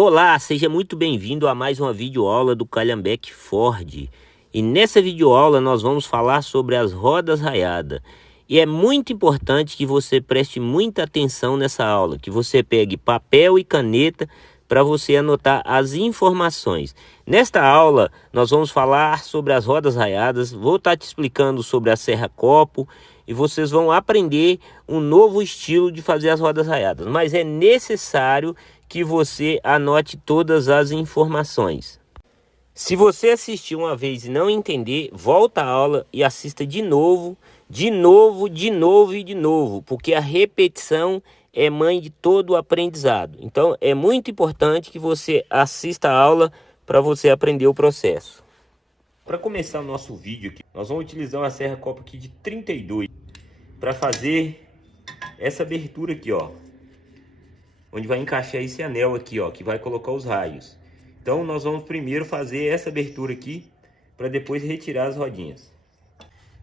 Olá, seja muito bem-vindo a mais uma videoaula do Calhambeque Ford. E nessa videoaula nós vamos falar sobre as rodas raiadas. E é muito importante que você preste muita atenção nessa aula, que você pegue papel e caneta para você anotar as informações. Nesta aula nós vamos falar sobre as rodas raiadas, vou estar te explicando sobre a serra copo e vocês vão aprender um novo estilo de fazer as rodas raiadas. Mas é necessário que você anote todas as informações. Se você assistir uma vez e não entender, volta a aula e assista de novo, porque a repetição é mãe de todo o aprendizado. Então é muito importante que você assista a aula para você aprender o processo. Para começar o nosso vídeo aqui, nós vamos utilizar uma serra copo aqui de 32 para fazer essa abertura aqui, ó, onde vai encaixar esse anel aqui, ó, que vai colocar os raios. Então nós vamos primeiro fazer essa abertura aqui para depois retirar as rodinhas.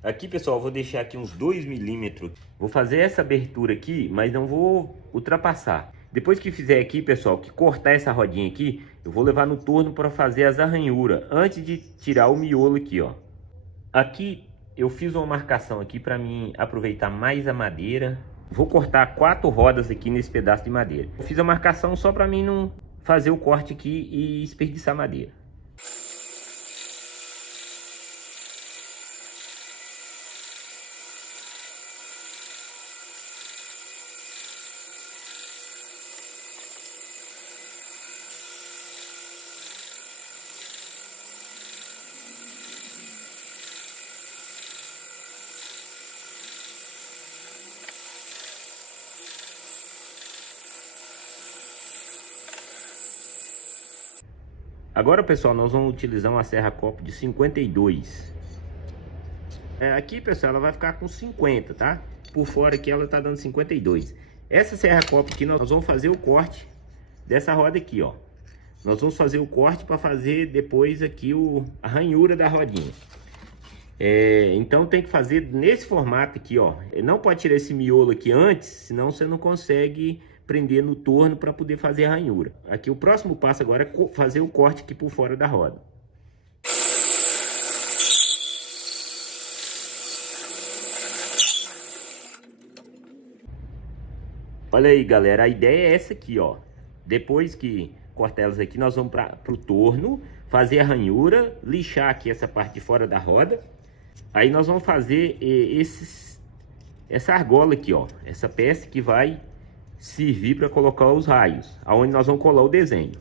Aqui, pessoal, eu vou deixar aqui uns 2 milímetros. Vou fazer essa abertura aqui, mas não vou ultrapassar. Depois que fizer aqui, pessoal, que cortar essa rodinha aqui, eu vou levar no torno para fazer as arranhuras antes de tirar o miolo aqui, ó. Aqui eu fiz uma marcação aqui para mim aproveitar mais a madeira. Vou cortar 4 rodas aqui nesse pedaço de madeira. Eu fiz a marcação só para mim não fazer o corte aqui e desperdiçar madeira. Agora, pessoal, nós vamos utilizar uma serra copo de 52. Aqui, pessoal, ela vai ficar com 50, tá? Por fora aqui ela tá dando 52. Essa serra copo aqui nós vamos fazer o corte dessa roda aqui, ó. Nós vamos fazer o corte para fazer depois aqui a ranhura da rodinha. Então tem que fazer nesse formato aqui, ó. Não pode tirar esse miolo aqui antes, senão você não consegue prender no torno para poder fazer a ranhura. Aqui o próximo passo agora é fazer o corte aqui por fora da roda. Olha aí, galera, a ideia é essa aqui, ó. Depois que cortar elas aqui, nós vamos para o torno, fazer a ranhura, lixar aqui essa parte de fora da roda. Aí nós vamos fazer essa argola aqui, ó, essa peça que vai servir para colocar os raios, aonde nós vamos colar o desenho.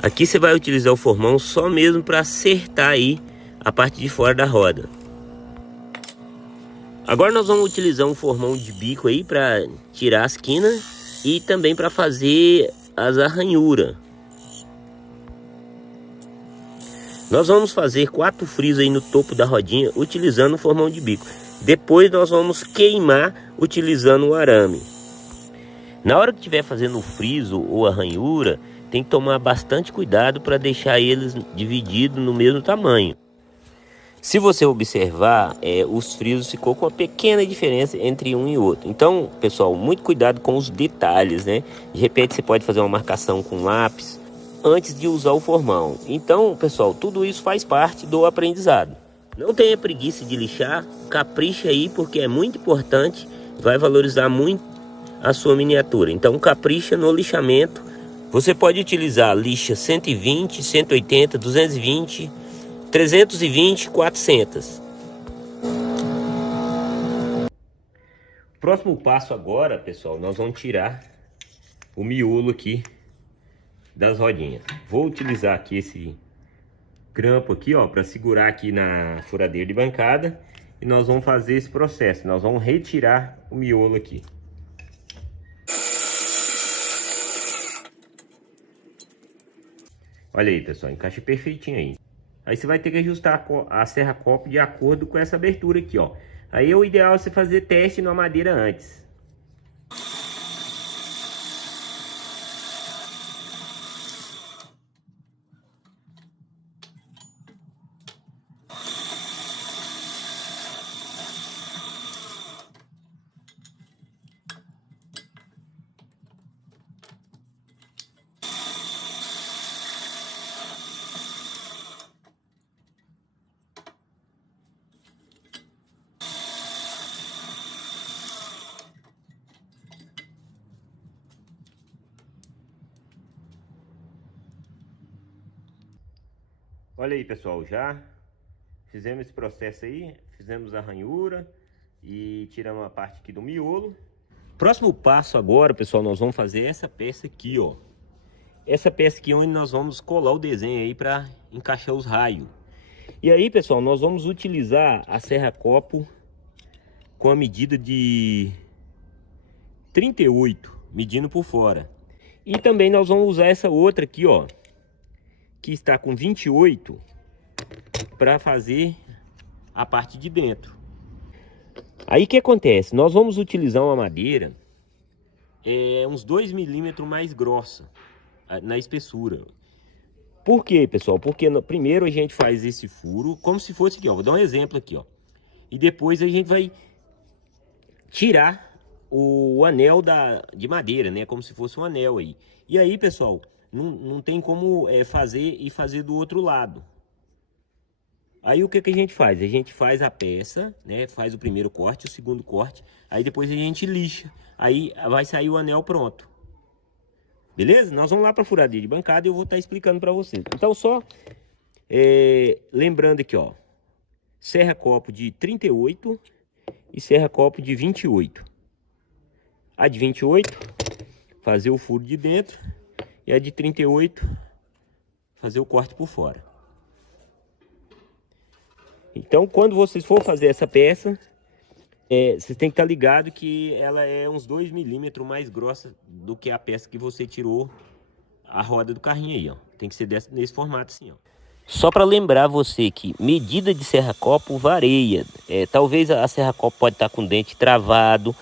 Aqui você vai utilizar o formão só mesmo para acertar aí a parte de fora da roda. Agora nós vamos utilizar um formão de bico aí para tirar as quinas e também para fazer as arranhuras. Nós vamos fazer 4 frisos aí no topo da rodinha utilizando o formão de bico. Depois nós vamos queimar utilizando o arame. Na hora que estiver fazendo o friso ou a ranhura, tem que tomar bastante cuidado para deixar eles divididos no mesmo tamanho. Se você observar, os frisos ficou com uma pequena diferença entre um e outro. Então, pessoal, muito cuidado com os detalhes, né? De repente você pode fazer uma marcação com lápis antes de usar o formão. Então, pessoal, tudo isso faz parte do aprendizado. Não tenha preguiça de lixar, capricha aí porque é muito importante, vai valorizar muito a sua miniatura. Então, capricha no lixamento. Você pode utilizar lixa 120, 180, 220, 320, 400. Próximo passo agora, pessoal, nós vamos tirar o miolo aqui das rodinhas. Vou utilizar aqui esse grampo aqui, ó, para segurar aqui na furadeira de bancada. E nós vamos fazer esse processo. Nós vamos retirar o miolo aqui. Olha aí, pessoal, encaixa perfeitinho aí. Aí você vai ter que ajustar a serra-copo de acordo com essa abertura aqui, ó. Aí é o ideal você fazer teste na madeira antes. Olha aí, pessoal, já fizemos esse processo aí, fizemos a ranhura e tiramos a parte aqui do miolo. Próximo passo agora, pessoal, nós vamos fazer essa peça aqui, ó. Essa peça aqui onde nós vamos colar o desenho aí para encaixar os raios. E aí, pessoal, nós vamos utilizar a serra-copo com a medida de 38, medindo por fora. E também nós vamos usar essa outra aqui, ó, que está com 28, para fazer a parte de dentro. Aí o que acontece? Nós vamos utilizar uma madeira uns 2 milímetros mais grossa na espessura. Por quê, pessoal? Porque primeiro a gente faz esse furo como se fosse aqui, ó. Vou dar um exemplo aqui, ó. E depois a gente vai tirar o anel de madeira, né? Como se fosse um anel aí. E aí, pessoal, não tem como fazer do outro lado. Aí o que a gente faz? A gente faz a peça, né? Faz o primeiro corte, o segundo corte. Aí depois a gente lixa. Aí vai sair o anel pronto. Beleza? Nós vamos lá para a furadeira de bancada e eu vou estar explicando para vocês. Então só lembrando aqui, ó. Serra-copo de 38 e serra-copo de 28. A de 28, fazer o furo de dentro. E a de 38, fazer o corte por fora. Então, quando vocês for fazer essa peça, vocês têm que estar ligado que ela é uns 2 milímetros mais grossa do que a peça que você tirou a roda do carrinho aí, ó. Tem que ser nesse formato assim, ó. Só para lembrar você que medida de serra-copo varia. Talvez a serra-copo pode estar com o dente travado.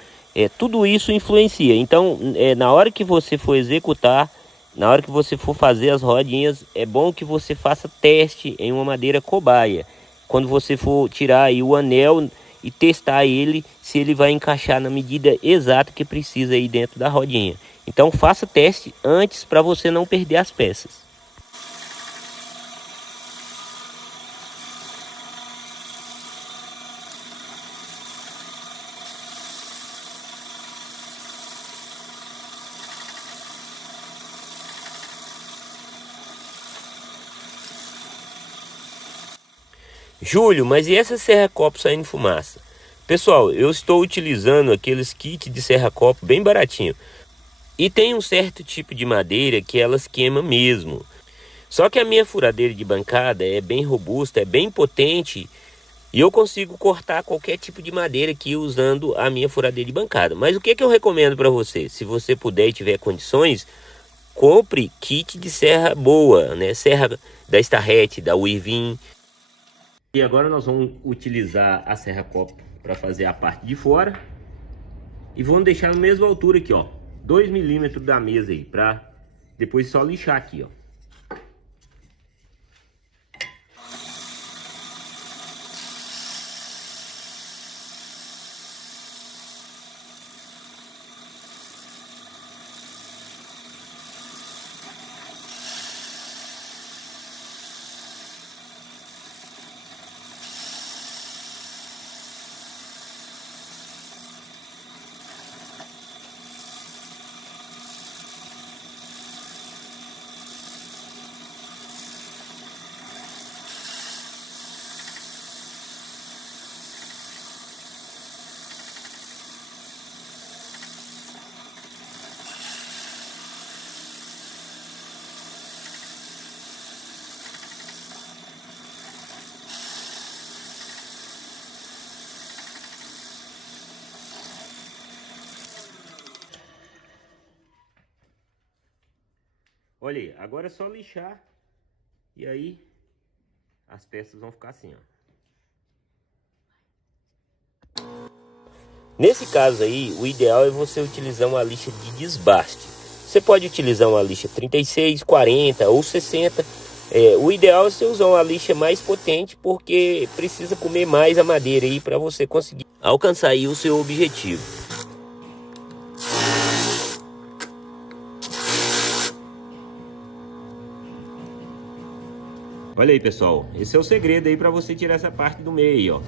Tudo isso influencia. Então, na hora que você for executar, na hora que você for fazer as rodinhas, é bom que você faça teste em uma madeira cobaia. Quando você for tirar aí o anel e testar ele, se ele vai encaixar na medida exata que precisa aí dentro da rodinha. Então faça teste antes para você não perder as peças. Júlio, mas e essa serra-copo saindo fumaça? Pessoal, eu estou utilizando aqueles kits de serra-copo bem baratinho. E tem um certo tipo de madeira que elas queimam mesmo. Só que a minha furadeira de bancada é bem robusta, é bem potente. E eu consigo cortar qualquer tipo de madeira aqui usando a minha furadeira de bancada. Mas o que eu recomendo para você? Se você puder e tiver condições, compre kit de serra boa, né? Serra da Starrett, da Weaving. E agora nós vamos utilizar a serra-copo para fazer a parte de fora. E vamos deixar na mesma altura aqui, ó. 2 milímetros da mesa aí, para depois só lixar aqui, ó. Olha aí, agora é só lixar E aí as peças vão ficar assim, ó. Nesse caso aí, o ideal é você utilizar uma lixa de desbaste. Você pode utilizar uma lixa 36, 40 ou 60. O ideal é você usar uma lixa mais potente, porque precisa comer mais a madeira aí para você conseguir alcançar aí o seu objetivo. Olha aí, pessoal, esse é o segredo aí para você tirar essa parte do meio aí, ó.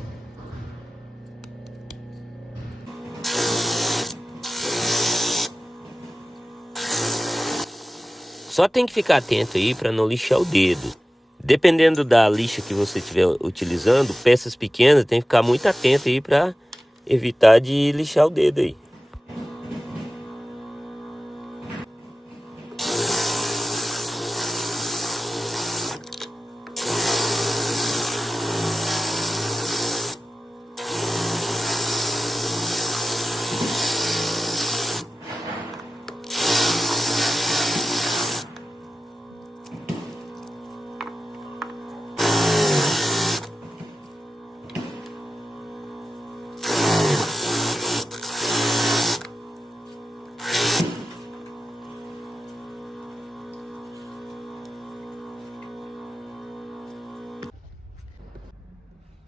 Só tem que ficar atento aí para não lixar o dedo. Dependendo da lixa que você estiver utilizando, peças pequenas, tem que ficar muito atento aí para evitar de lixar o dedo aí.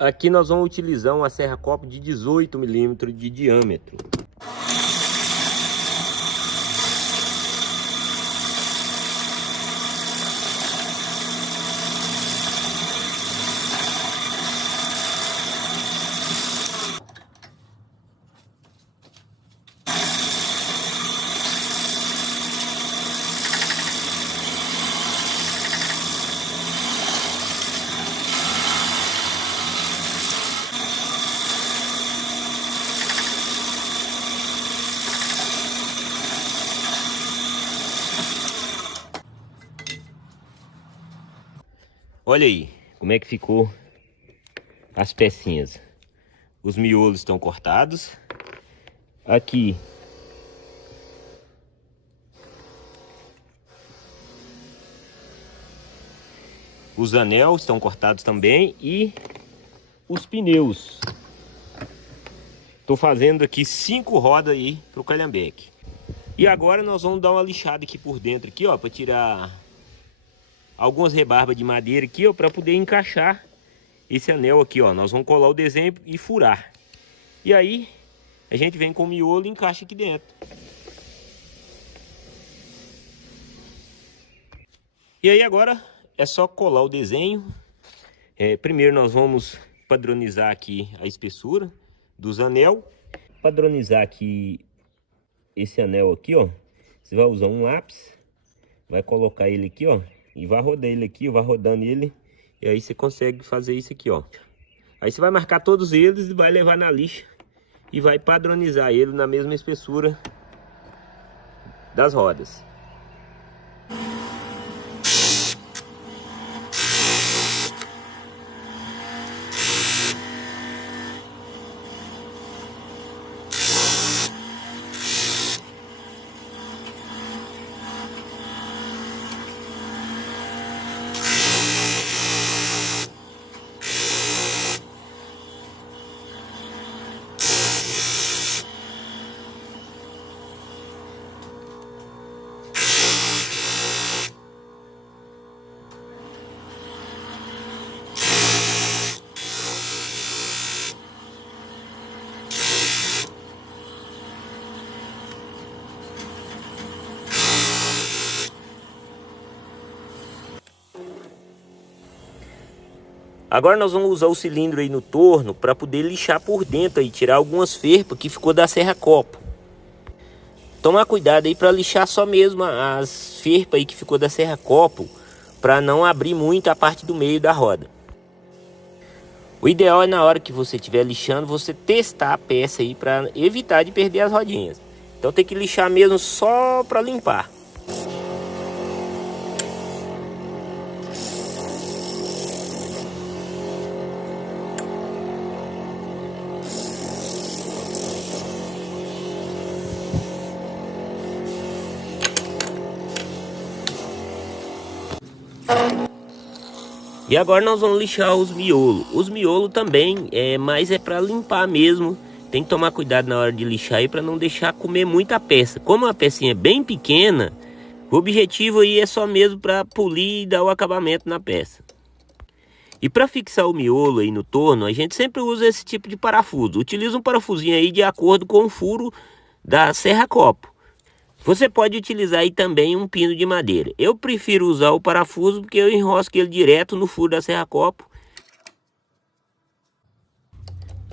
Aqui nós vamos utilizar uma serra-copo de 18 milímetros de diâmetro. Olha aí como é que ficou as pecinhas. Os miolos estão cortados. Aqui os anéis estão cortados também e os pneus. Estou fazendo aqui 5 rodas aí para o calhambeque. E agora nós vamos dar uma lixada aqui por dentro aqui, ó, para tirar algumas rebarbas de madeira aqui, ó, para poder encaixar esse anel aqui, ó. Nós vamos colar o desenho e furar. E aí a gente vem com o miolo e encaixa aqui dentro. E aí agora é só colar o desenho. Primeiro nós vamos padronizar aqui a espessura dos anel. Padronizar aqui esse anel aqui, ó. Você vai usar um lápis, vai colocar ele aqui, ó, e vai rodar ele aqui, vai rodando ele, e aí você consegue fazer isso aqui, ó. Aí você vai marcar todos eles e vai levar na lixa e vai padronizar ele na mesma espessura das rodas. Agora nós vamos usar o cilindro aí no torno para poder lixar por dentro e tirar algumas ferpas que ficou da serra-copo. Tomar cuidado aí para lixar só mesmo as ferpas aí que ficou da serra-copo, para não abrir muito a parte do meio da roda. O ideal é na hora que você estiver lixando, você testar a peça aí para evitar de perder as rodinhas. Então tem que lixar mesmo só para limpar. E agora nós vamos lixar os miolos. Os miolos também, mas é para limpar mesmo. Tem que tomar cuidado na hora de lixar aí para não deixar comer muita peça. Como a pecinha é bem pequena, o objetivo aí é só mesmo para polir e dar o acabamento na peça. E para fixar o miolo aí no torno, a gente sempre usa esse tipo de parafuso. Utiliza um parafusinho aí de acordo com o furo da serra-copo. Você pode utilizar aí também um pino de madeira. Eu prefiro usar o parafuso porque eu enrosco ele direto no furo da serra-copo.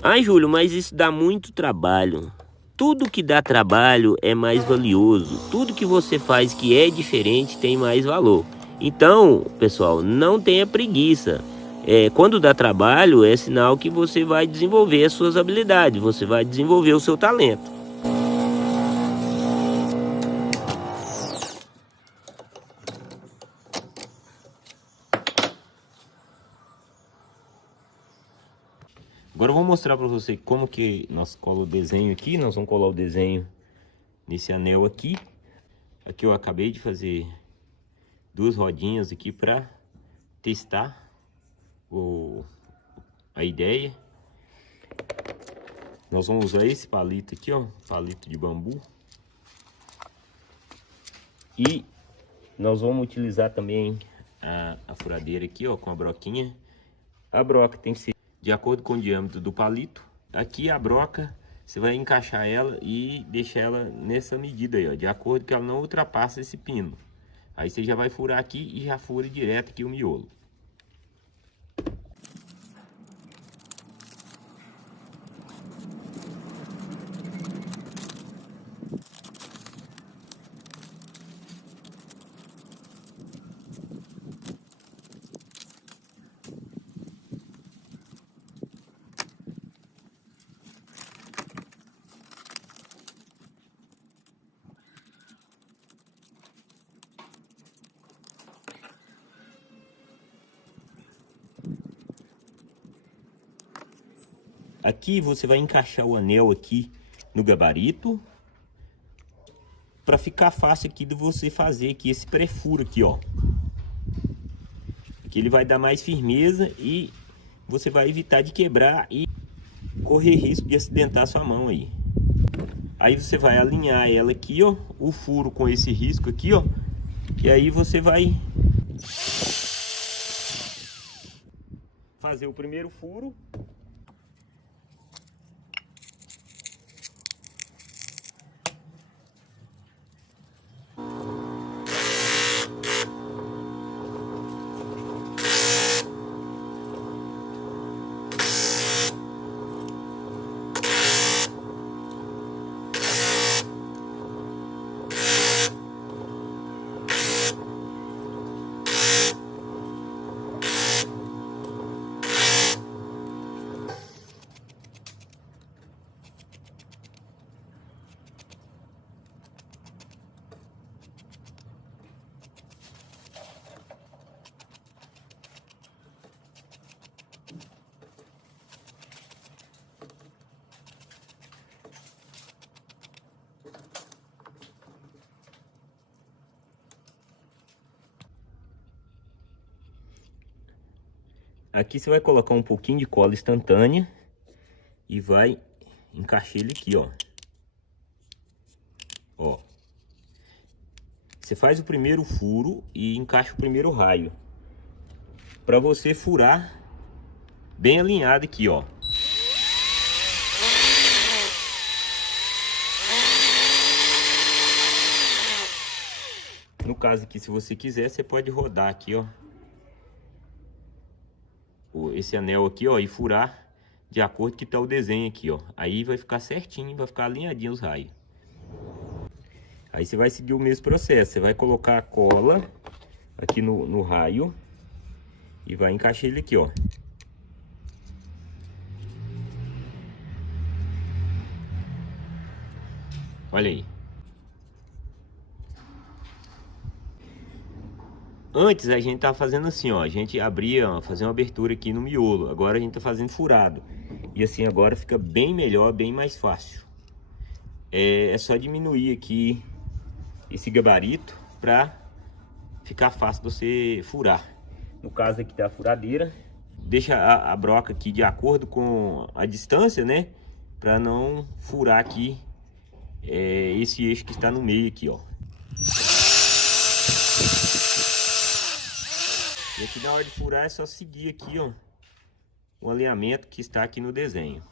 Ai, Júlio, mas isso dá muito trabalho. Tudo que dá trabalho é mais valioso. Tudo que você faz que é diferente tem mais valor. Então, pessoal, não tenha preguiça. Quando dá trabalho, é sinal que você vai desenvolver as suas habilidades. Você vai desenvolver o seu talento. Agora eu vou mostrar para você como que nós colamos o desenho aqui. Nós vamos colar o desenho nesse anel aqui. Aqui eu acabei de fazer duas rodinhas aqui para testar a ideia. Nós vamos usar esse palito aqui, ó, palito de bambu. E nós vamos utilizar também a furadeira aqui, ó, com a broquinha. A broca tem que ser de acordo com o diâmetro do palito. Aqui a broca, você vai encaixar ela e deixar ela nessa medida aí, ó, de acordo que ela não ultrapassa esse pino. Aí você já vai furar aqui e já fura direto aqui o miolo. Aqui você vai encaixar o anel aqui no gabarito, para ficar fácil aqui de você fazer aqui esse pré-furo aqui, ó. Aqui ele vai dar mais firmeza e você vai evitar de quebrar e correr risco de acidentar sua mão aí. Aí você vai alinhar ela aqui, ó, o furo com esse risco aqui, ó. E aí você vai fazer o primeiro furo. Aqui você vai colocar um pouquinho de cola instantânea e vai encaixar ele aqui, ó. Ó. Você faz o primeiro furo e encaixa o primeiro raio, para você furar bem alinhado aqui, ó. No caso aqui, se você quiser, você pode rodar aqui, ó, esse anel aqui, ó, e furar de acordo que tá o desenho aqui, ó. Aí vai ficar certinho, vai ficar alinhadinho os raios. Aí você vai seguir o mesmo processo. Você vai colocar a cola aqui no raio e vai encaixar ele aqui, ó. Olha aí. Antes a gente tava fazendo assim, ó, a gente abria, ó, fazia uma abertura aqui no miolo. Agora a gente tá fazendo furado. E assim agora fica bem melhor, bem mais fácil. É só diminuir aqui esse gabarito para ficar fácil de você furar. no caso aqui da furadeira. Deixa a broca aqui de acordo com a distância, né? Para não furar aqui esse eixo que está no meio aqui, ó. E aqui na hora de furar é só seguir aqui, ó, o alinhamento que está aqui no desenho.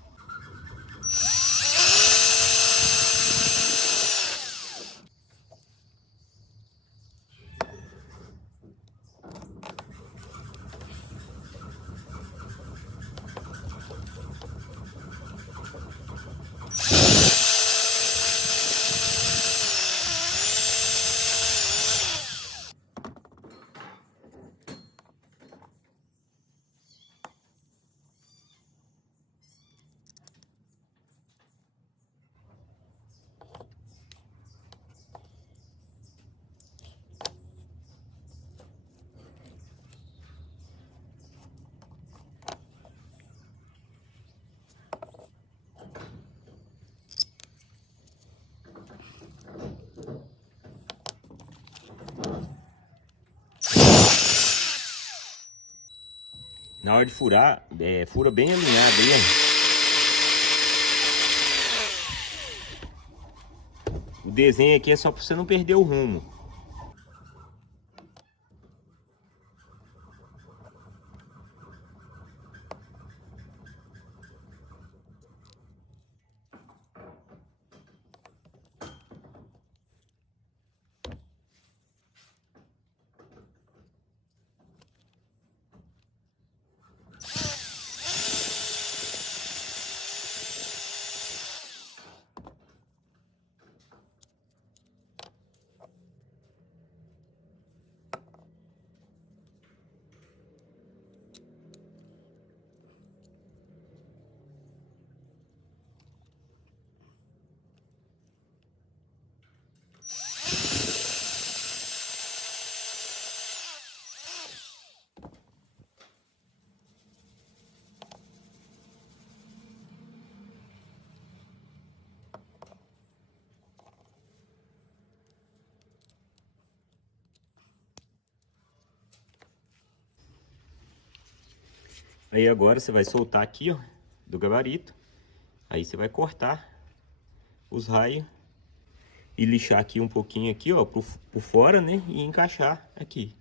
Na hora de furar, fura bem alinhado aí, ó. O desenho aqui é só para você não perder o rumo. Aí agora você vai soltar aqui, ó, do gabarito. Aí você vai cortar os raios e lixar aqui um pouquinho aqui, ó, por fora, né? E encaixar aqui.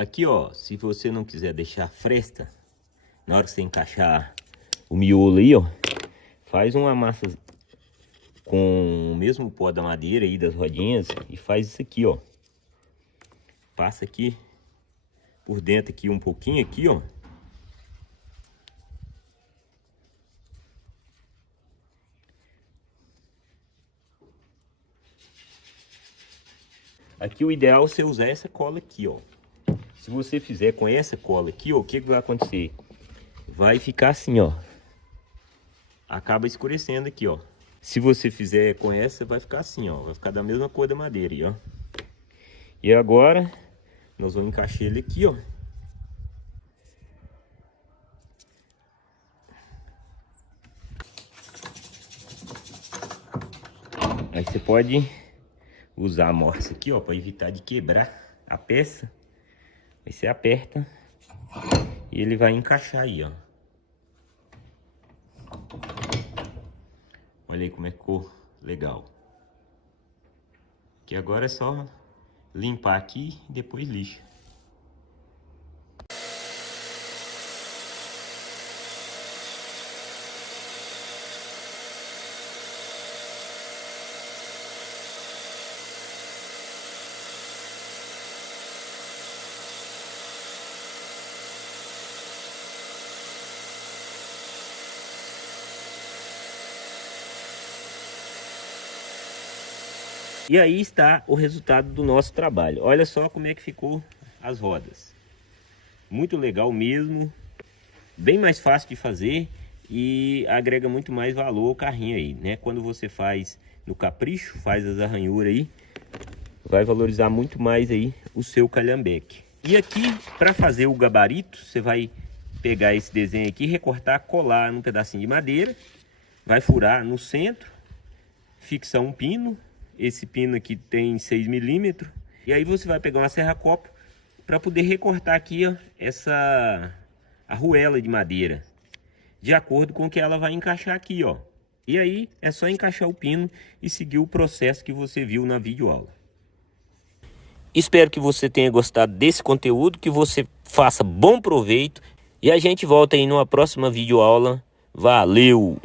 Aqui, ó, se você não quiser deixar fresta, na hora que você encaixar o miolo aí, ó, faz uma massa com o mesmo pó da madeira aí, das rodinhas, e faz isso aqui, ó. Passa aqui por dentro aqui um pouquinho aqui, ó. Aqui o ideal é você usar essa cola aqui, ó. Se você fizer com essa cola aqui, ó, o que vai acontecer? Vai ficar assim, ó. Acaba escurecendo aqui, ó. Se você fizer com essa, vai ficar assim, ó. Vai ficar da mesma cor da madeira aí, ó. E agora, nós vamos encaixar ele aqui, ó. Aí você pode usar a morsa aqui, ó, para evitar de quebrar a peça. Aí você aperta e ele vai encaixar aí, ó. Olha aí como é que ficou legal. Que agora é só limpar aqui e depois lixa. E aí está o resultado do nosso trabalho. Olha só como é que ficou as rodas. Muito legal mesmo. Bem mais fácil de fazer e agrega muito mais valor ao carrinho aí, né? Quando você faz no capricho, faz as arranhuras aí, vai valorizar muito mais aí o seu calhambeque. E aqui, para fazer o gabarito, você vai pegar esse desenho aqui, recortar, colar num pedacinho de madeira, vai furar no centro, fixar um pino. Esse pino aqui tem 6 milímetros. E aí você vai pegar uma serra-copo para poder recortar aqui, ó, essa arruela de madeira, de acordo com que ela vai encaixar aqui, ó. E aí é só encaixar o pino e seguir o processo que você viu na videoaula. Espero que você tenha gostado desse conteúdo, que você faça bom proveito. E a gente volta aí numa próxima videoaula. Valeu!